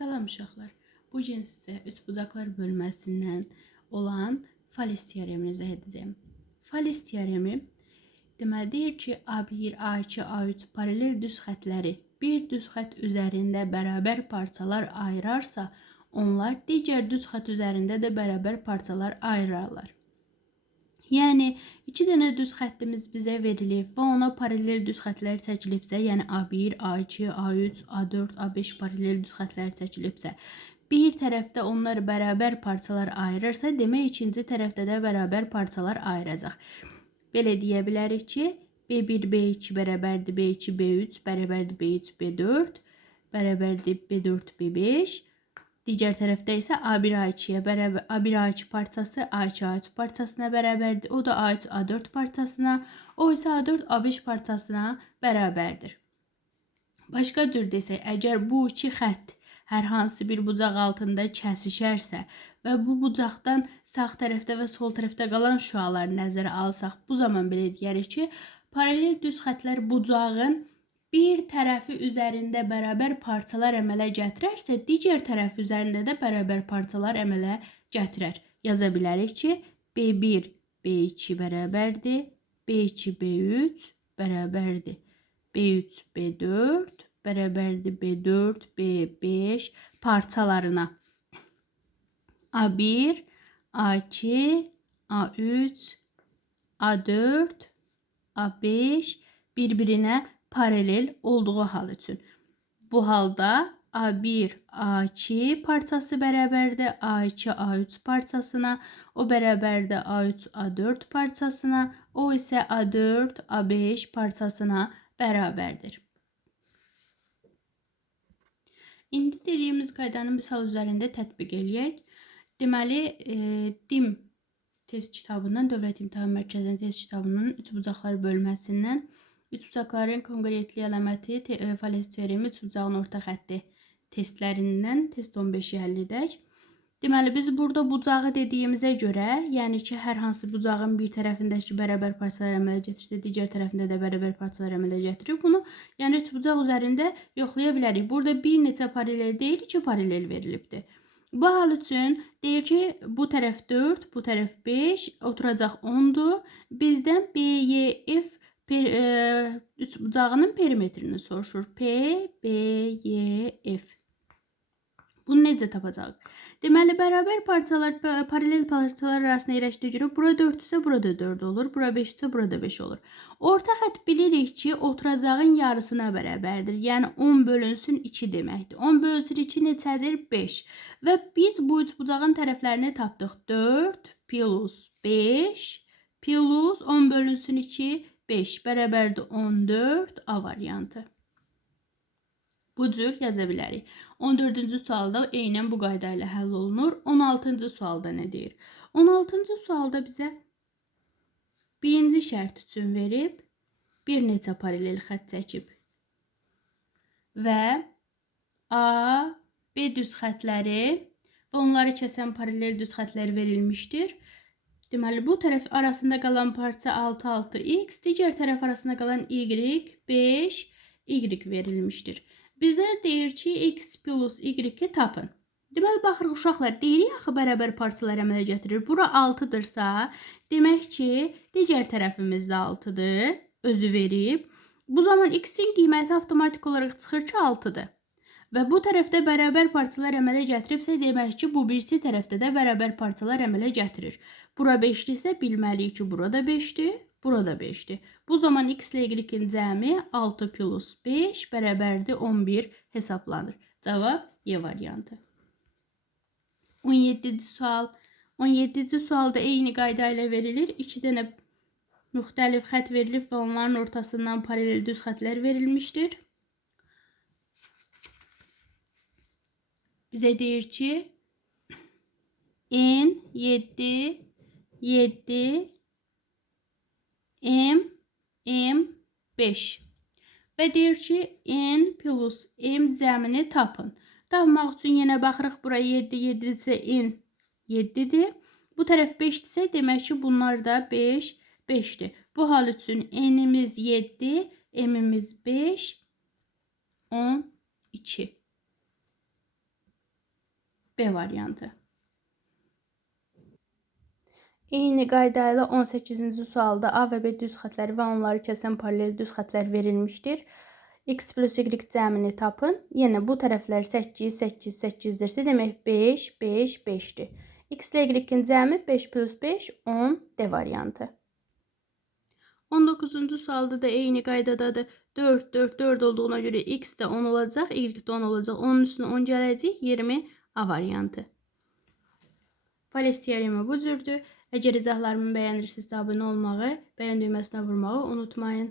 Salam uşaqlar. Bu gün sizə üçbucaqlar bölməsindən olan Fales teoremini izah edəcəm. Fales teoremi deməli deyir ki, A1, A2, A3 paralel düz xətləri bir düz xət üzərində bərabər parçalar ayırarsa, onlar digər düz xət üzərində də bərabər parçalar ayırarlar. Yəni iki dənə düz xəttimiz bizə verilib və ona paralel düz xətlər çəkilibsə, yəni A1, A2, A3, A4, A5 paralel düz xətlər çəkilibsə, bir tərəfdə onlar bərabər parçalar ayırırsa, demək ikinci tərəfdə də bərabər parçalar ayıracaq. Belə deyə bilərik ki, B1, B2 bərabərdir B2, B3 bərabərdir B3, B4 bərabərdir B4, B5 Digər tərəfdə isə A1 A2-yə bərabər A1 A2 parçası A2 A3 parçasına bərabərdir. O da A3 A4 parçasına, o isə A4 A5 parçasına bərabərdir. Başqa cür desək, əgər bu iki xətt hər hansı bir bucaq altında kəsişərsə və bu bucaqdan sağ tərəfdə və sol tərəfdə qalan şüaları nəzərə alsaq, bu zaman belə deyərik ki, paralel düz xəttlər bucağın bir tərəfi üzərində bərabər parçalar əmələ gətirərsə, digər tərəf üzərində də bərabər parçalar əmələ gətirər. Yaza bilərik ki, B1 B2 bərabərdir, B2 B3 bərabərdir. B3 B4 bərabərdir B4 B5 parçalarına. A1 A2 A3 A4 A5 bir-birinə paralel olduğu hal üçün. Bu halda A1, A2 parçası bərabərdir A2, A3 parçasına, o bərabərdir A3, A4 parçasına, o isə A4, A5 parçasına bərabərdir. İndi dediyimiz qaydanı misal üzərində tətbiq eləyək. Deməli, e, DİM test kitabından, Dövlət İmtahan Mərkəzinin test kitabının üç bucaqlar bölməsindən Üçbucaqların konqretli əlaməti e, fales teoremi üçbucağın orta xətti testlərindən test 15-i həll edək. Deməli biz burada bucağı dediyimizə görə, yəni ki, hər hansı bucağın bir tərəfindəki bərabər parçalar əmələ gətirsə, digər tərəfində də bərabər parçalar əmələ gətirir. Bunu yəni üçbucaq üzərində yoxlaya bilərik. Burada bir neçə paralel deyil, iki paralel verilibdir. Bu hal üçün deyir ki, bu tərəf 4, bu tərəf 5, oturacaq 10-dur. Bizdən B, Y, F per, e, bucağının perimetrini soruşur. P, B, Y, F. Bunu necə tapacağıq? Deməli, bərabər parçalar, paralel parçalar arasında yerləşdirilir. Burada 4 isə burada 4 olur. Burada 5 isə burada 5 olur. Orta xətt bilirik ki, oturacağın yarısına bərabərdir. Yəni 10 bölünsün 2 deməkdir. 10 bölünsün 2 neçədir? 5. Və biz bu üç bucağın tərəflərini tapdıq. 4 plus 5 plus 10 bölünsün 2 5 bərabərdir 14 A variantı. Bu cür yaza bilərik. 14-cü sualda eynən bu qayda ilə həll olunur. 16-cı sualda nə deyir? 16-cı sualda bizə birinci şərt üçün verib, bir neçə paralel xətt çəkib və A, B düz xətləri və onları kəsən paralel düz xətlər verilmişdir. Deməli bu tərəf arasında qalan parça 6 6 x, digər tərəf arasında qalan y 5 y verilmişdir. Bizə deyir ki, x plus y-i tapın. Deməli baxırıq uşaqlar, deyirik axı bərabər parçalar əmələ gətirir. Bura 6-dırsa, demək ki, digər tərəfimiz də 6-dır, özü verib. Bu zaman x-in qiyməti avtomatik olaraq çıxır ki, 6-dır. Və bu tərəfdə bərabər parçalar əmələ gətiribsə, demək ki, bu birisi tərəfdə də bərabər parçalar əmələ gətirir. Bura 5'dir ise bilməliyik ki, burada 5'dir, burada 5'dir. Bu zaman x ile y-in cəmi 6 plus 5 bərabərdir 11 hesablanır. Cavab Y variantı. 17-ci sual. 17-ci sualda eyni qayda ilə verilir. 2 dənə müxtəlif xət verilib və onların ortasından paralel düz xətlər verilmişdir. Bizə deyir ki, n 7 7 M M 5 və deyir ki, N plus M cəmini tapın. Tapmaq üçün yenə baxırıq bura 7 7 isə N 7-dir. Bu tərəf 5-dirsə demək ki, bunlar da 5 5-dir. Bu hal üçün N'imiz 7, M'imiz 5 12. B variantı. Eyni qayda ilə 18-ci sualda A və B düz xətləri və onları kəsən paralel düz xətlər verilmişdir. X plus Y cəmini tapın. Yenə bu tərəflər 8, 8, 8-dirsə, demək 5, 5, 5-dir. X ilə Y-in cəmi 5 plus 5, 10 D variantı. 19-cu sualda da eyni qaydadadır. 4, 4, 4 olduğuna görə X də 10 olacaq, Y də 10 olacaq. 10-un üstünə 10 gələcək, 20 A variantı. Fales teoremi bu cürdür. Əgər izahlarımı bəyənirsinizsə abunə olmağı, bəyən düyməsinə vurmağı unutmayın.